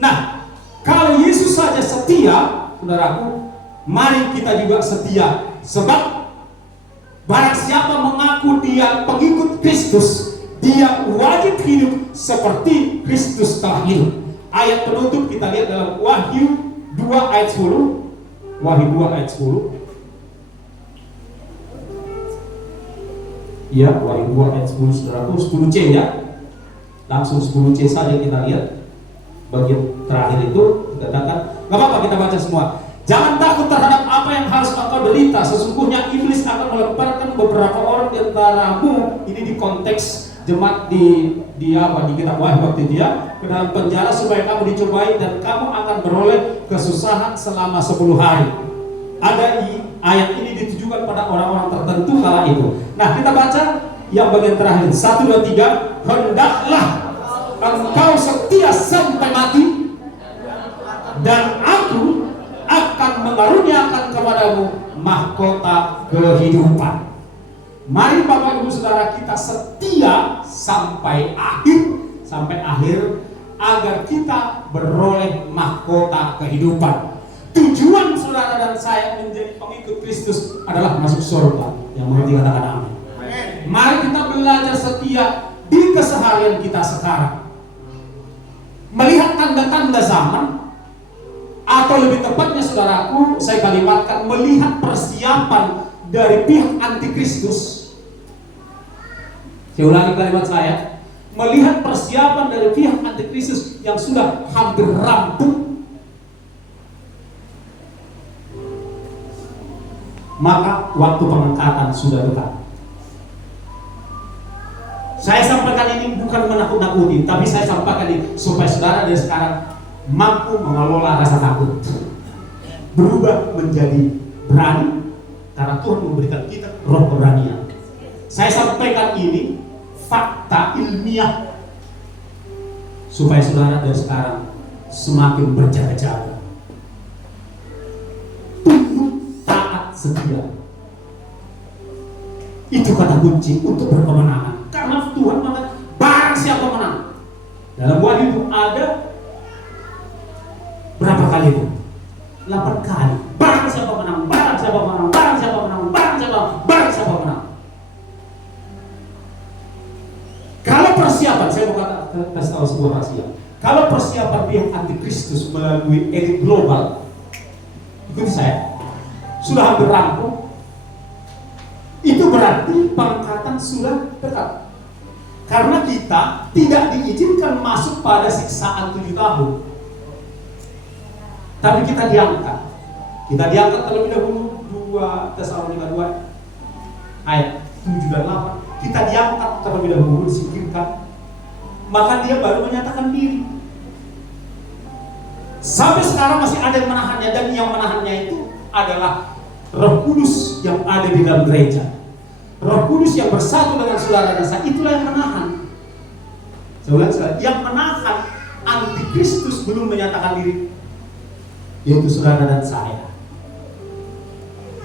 Nah, kalau Yesus saja setia, saudaraku, mari kita juga setia. Sebab barang siapa mengaku dia pengikut Kristus, dia wajib hidup seperti Kristus telah hidup. Ayat penutup kita lihat dalam Wahyu 2 ayat 10. Wahyu 2 ayat 10. Ya, Wahyu 2 ayat 10, saudaraku, 10C ya. Langsung 10C saja kita lihat. Bagian terakhir itu dikatakan, gak apa-apa kita baca semua. Jangan takut terhadap apa yang harus engkau derita. Sesungguhnya iblis akan melemparkan beberapa orang di antaramu. Ini di konteks jemaat di kitab Wahyu waktu itu ya, ke dalam penjara supaya kamu dicobai dan kamu akan beroleh kesusahan selama 10 hari. Ada ayat ini ditujukan pada orang-orang tertentu kala itu. Nah, kita baca yang bagian terakhir 1, 2, 3. Hendaklah engkau setia sampai mati, dan aku akan mengaruniakan kepadamu mahkota kehidupan. Mari Bapak Ibu Saudara kita setia sampai akhir agar kita beroleh mahkota kehidupan. Tujuan saudara dan saya menjadi pengikut Kristus adalah masuk surga. Yang mengerti katakan amin. Mari kita belajar setia di keseharian kita sekarang. Melihat tanda-tanda zaman, atau lebih tepatnya saudaraku, saya kalimatkan melihat persiapan dari pihak antikristus. Saya ulangi kalimat saya, melihat persiapan dari pihak antikristus yang sudah hampir rampung, maka waktu pengangkatan sudah dekat. Saya sampaikan ini bukan menakut-nakuti, tapi saya sampaikan ini supaya saudara dari sekarang mampu mengelola rasa takut, berubah menjadi berani, karena Tuhan memberikan kita roh keberanian. Saya sampaikan ini fakta ilmiah supaya saudara dari sekarang semakin berjaga-jaga, tunduk, taat, setia. Itu kata kunci untuk berkemenangan. Karena Tuhan mengatakan barang siapa menang. Dalam Wahyu itu ada berapa kali itu? 8 kali. Barang siapa menang, barang siapa menang, barang siapa menang, barang siapa menang. Kalau persiapan, saya mau kasih tahu sebuah rahasia. Kalau persiapan pihak antikristus melalui elit global, ikuti saya, sudah hampir rampung, itu berarti pengangkatan sudah dekat. Karena kita tidak diizinkan masuk pada siksaan 7 tahun. Tapi kita diangkat. Kita diangkat terlebih dahulu 2 Tesalonika 2 ayat 7 dan 8. Kita diangkat terlebih dahulu, disingkirkan, maka dia baru menyatakan diri. Sampai sekarang masih ada yang menahannya, dan yang menahannya itu adalah Roh Kudus yang ada di dalam gereja. Roh Kudus yang bersatu dengan saudara dan saya, itulah yang menahan. Saudara, yang menahan antikristus belum menyatakan diri, yaitu saudara dan saya.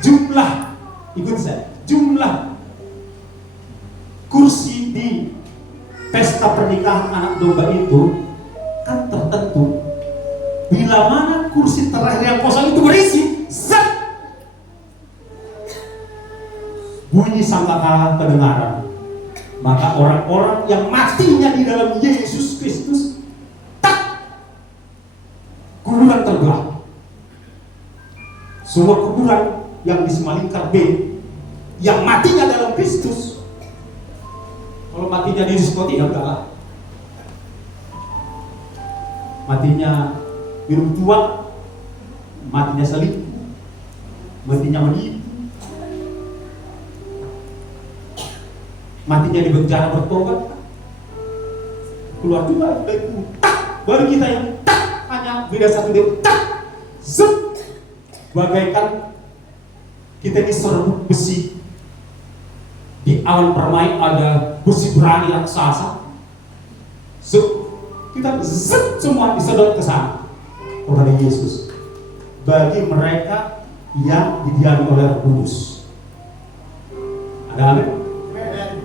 Jumlah, ikut saya, jumlah kursi di pesta pernikahan anak domba itu kan tertentu. Bila mana kursi terakhir yang kosong itu berisi, zat, bunyi sangkakala kedengaran, maka orang-orang yang matinya di dalam Yesus Kristus, tak, guluran terbelah. Semua kuburan yang di Semalingkar B yang matinya dalam Kristus. Kalau matinya di diskotik ya enggak lah. Matinya minum tua, matinya selingkuh, matinya menipu, matinya di penjara bertobat, keluar juga dari itu, baru kita yang hanya beda satu dia, zep, bagaikan kita ini serbuk besi. Di awan permai ada besi berani raksasa. Kita zep semua disedot ke sana kepada Yesus. Bagi mereka yang didiami oleh Roh Kudus. Ada amin?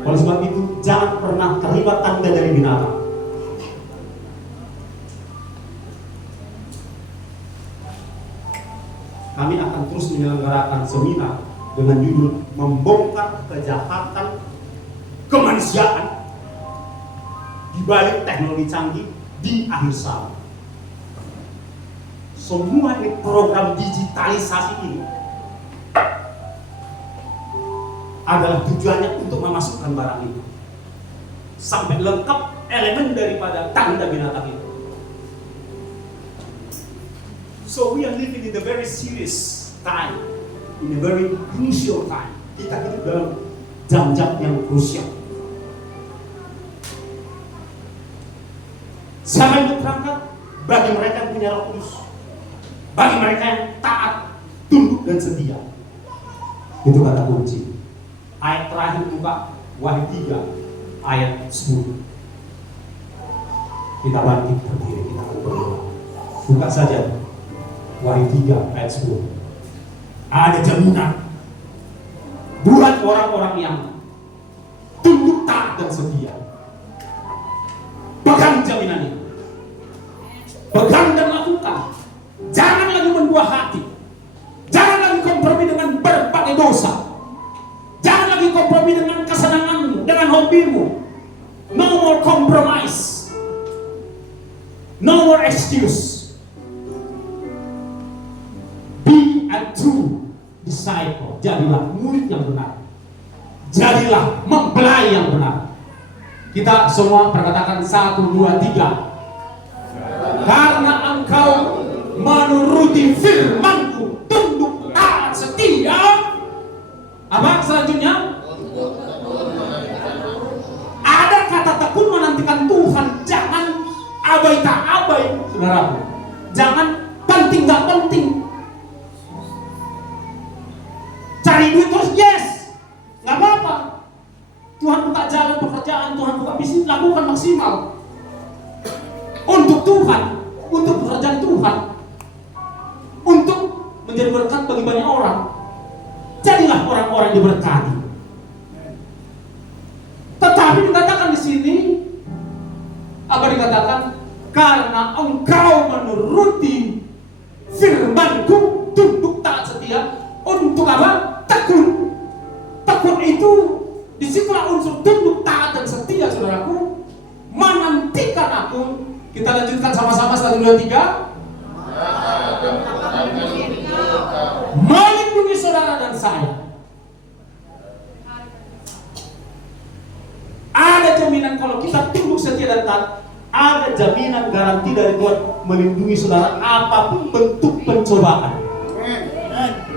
Oleh sebab itu jangan pernah terlibat tanda dari binatang. Kami akan terus menyelenggarakan seminar dengan judul membongkar kejahatan kemanusiaan di balik teknologi canggih di akhir zaman. Semua ini program digitalisasi ini adalah tujuannya untuk memasukkan barang itu sampai lengkap elemen daripada tanda binatang itu. So we are living in a very serious time, in a very crucial time. Kita hidup dalam jam-jam yang krusial. Siapa yang berangkat? Bagi mereka yang punya Roh Kudus, bagi mereka yang taat, tunduk dan setia. Itu kata kunci. Ayat terakhir buka Wahyu 3 ayat 10. Kita bangkit berdiri, kita berdoa. Buka saja Wahyu 3 ayat 10. Ada jaminan buat orang-orang yang tunduk, taat dan setia. Pegang jaminan ini. Pegang dan lakukan. Jangan lagi membuah hati. Jangan lagi kompromi dengan berbagai dosa. Jangan lagi kompromi dengan kesenanganmu, dengan hobimu. No more compromise. No more excuse. Be a true disciple. Jadilah murid yang benar. Jadilah mempelai yang benar. Kita semua perkatakan 1, 2, 3. Karena engkau menuruti firman-Ku, tunduk, taat, setia. Apa selanjutnya? Ada kata tekun menantikan Tuhan. Jangan abai tak abai, saudaraku. Jangan penting tak penting. Cari duit terus, yes, nggak apa-apa. Tuhan buka jalan pekerjaan, Tuhan buka bisnis, lakukan maksimal untuk Tuhan, untuk pekerjaan Tuhan, untuk menjadi berkat bagi banyak orang. Jadilah orang-orang diberkati. Tetapi dikatakan di sini, apa dikatakan? Karena engkau menuruti firman-Ku, tunduk, taat, setia. Untuk apa? Tekun. Tekun itu disitulah unsur tunduk, taat dan setia, saudaraku. Menantikan aku. Kita lanjutkan sama-sama 1, 2, 3. Melindungi saudara dan saya. Ada jaminan kalau kita tunduk, setia dan taat. Ada jaminan garansi dari Tuhan melindungi saudara apapun bentuk pencobaan.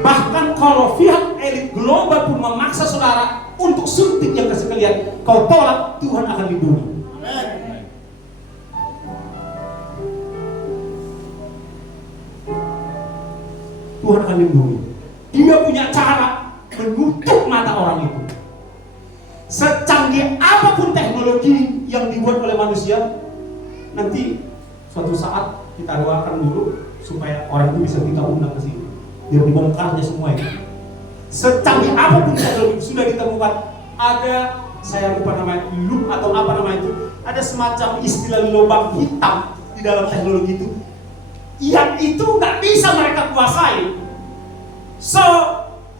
Bahkan kalau pihak elit global pun memaksa saudara untuk suntik yang kesekalian, kau tolak, Tuhan akan lindungi. Tuhan akan lindungi. Dia punya cara menutup mata orang itu. Secanggih apapun teknologi yang dibuat oleh manusia, nanti suatu saat kita doakan dulu supaya orang itu bisa kita undang ke sini. Biar dibongkarnya semua ini. Secanggih apapun teknologi sudah ditemukan, ada, saya lupa namanya, loop atau apa namanya itu, ada semacam istilah lubang hitam di dalam teknologi itu, yang itu nggak bisa mereka kuasai. So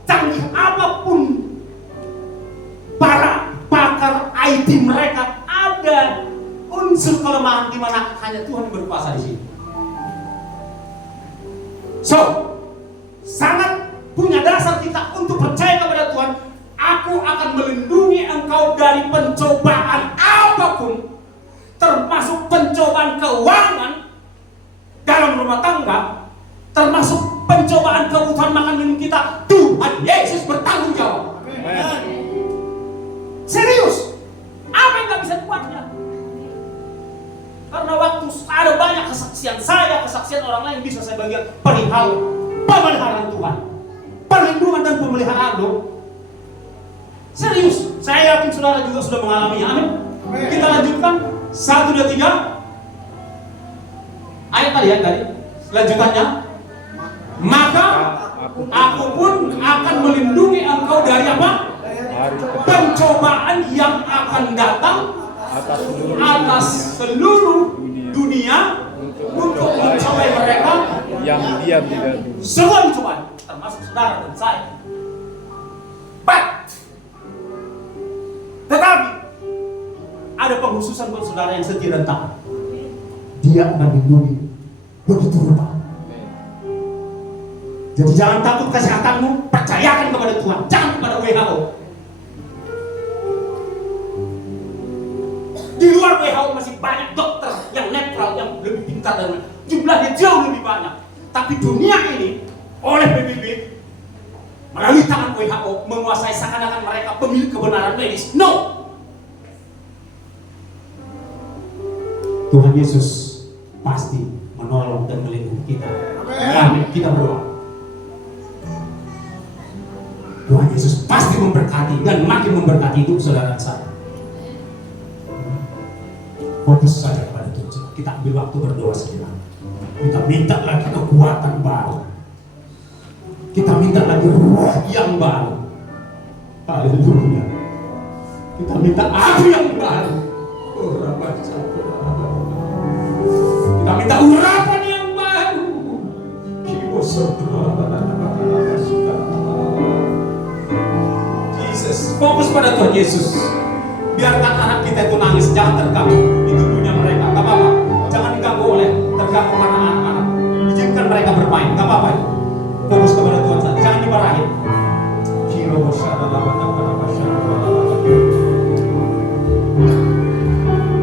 canggih apapun para pakar IT mereka, ada unsur kelemahan di mana hanya Tuhan yang berkuasa di sini. So sangat punya dasar kita untuk percaya kepada Tuhan, aku akan melindungi engkau dari pencobaan apapun, termasuk pencobaan keuangan dalam rumah tangga, termasuk pencobaan kebutuhan makan minum kita. Tuhan Yesus bertanggung jawab. Serius, apa yang gak bisa dibuatnya? Karena waktu ada banyak kesaksian saya, kesaksian orang lain bisa saya bagikan perihal pemeliharaan Tuhan, perlindungan dan pemeliharaan loh. Serius, saya yakin saudara juga sudah mengalaminya. Amin. Kita lanjutkan 1, 2, 3. Ayat tadi ya tadi. Lanjutannya. Maka aku pun akan melindungi engkau dari apa? Pencobaan yang akan datang atas seluruh dunia untuk mencapai mereka yang diam di dalam dunia. Semua dicobaan, termasuk saudara dan saya. Tetapi ada penghususan buat saudara yang setia dan taat. Dia akan melindungi begitu rupa. Jadi jangan takut kesehatanmu, percayakan kepada Tuhan, jangan kepada WHO. Di luar WHO masih banyak dokter yang netral, yang lebih pintar dan jumlahnya jauh lebih banyak. Tapi dunia ini oleh PBB melalui tangan WHO menguasai seakan-akan mereka pemilik kebenaran medis. No. Tuhan Yesus pasti menolong dan melindungi kita. Amin. Kita berdoa. Tuhan Yesus pasti memberkati dan makin memberkati hidup saudara saya. Fokus saja kepada Tuhan. Kita ambil waktu berdoa sejenak. Kita minta lagi kekuatan baru. Kita minta lagi roh yang baru. Haleluya. Kita minta api yang baru. Kita minta urapan yang baru. Jesus, fokus pada Tuhan Yesus. Biarkan anak kita itu nangis, jangan terganggu di tubuhnya mereka, gak apa-apa. Jangan diganggu oleh terganggu karena anak-anak. Izinkan mereka bermain, gak apa-apa. Fokus kepada Tuhan saja, jangan dimarahin.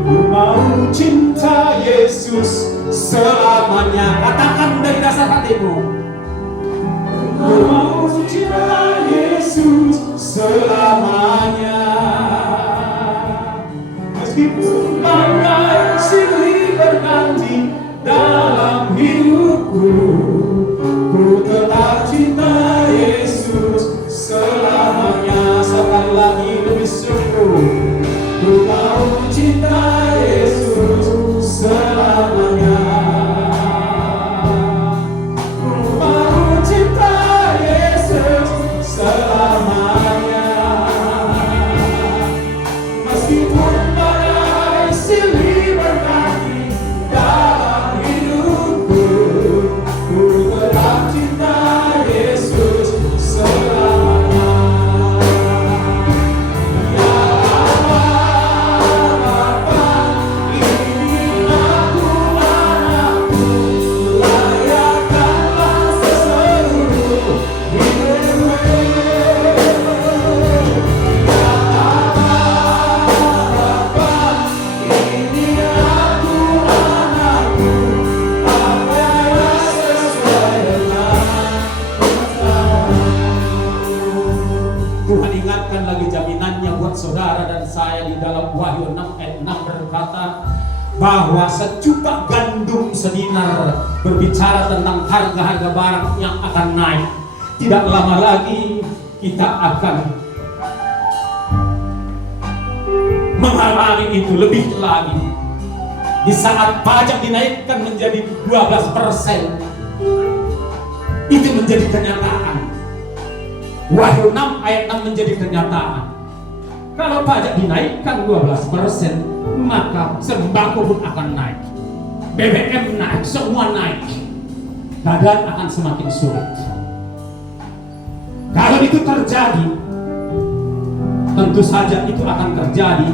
Ku mau cinta Yesus selamanya. Katakan dari dasar hatimu. Ku mau cinta Yesus selamanya. Meskipun badai silih berganti dalam hidupku, ku tetap cinta Yesus selamanya. Sekali lagi lebih sungguh, ku mau cinta Yesus selamanya. Ku mau cinta Yesus selamanya. Meskipun badai silih berganti dalam hidupku, ku tetap cinta Yesus selamanya. Ya Bapa, ini aku anakmu, layakkanlah seluruh hidupku. Tuhan ingatkan lagi jaminannya buat saudara dan saya di dalam Wahyu 6 ayat 6 berkata bahwa sejuta gandum sedinar, berbicara tentang harga-harga barang yang akan naik. Tidak lama lagi kita akan mengalami itu lebih lagi. Di saat pajak dinaikkan menjadi 12%, itu menjadi kenyataan. Wahyu 6 ayat 6 menjadi kenyataan. Kalau pajak dinaikkan 12%, maka sembako pun akan naik. BBM naik, semua naik. Keadaan akan semakin sulit. Kalau itu terjadi, tentu saja itu akan terjadi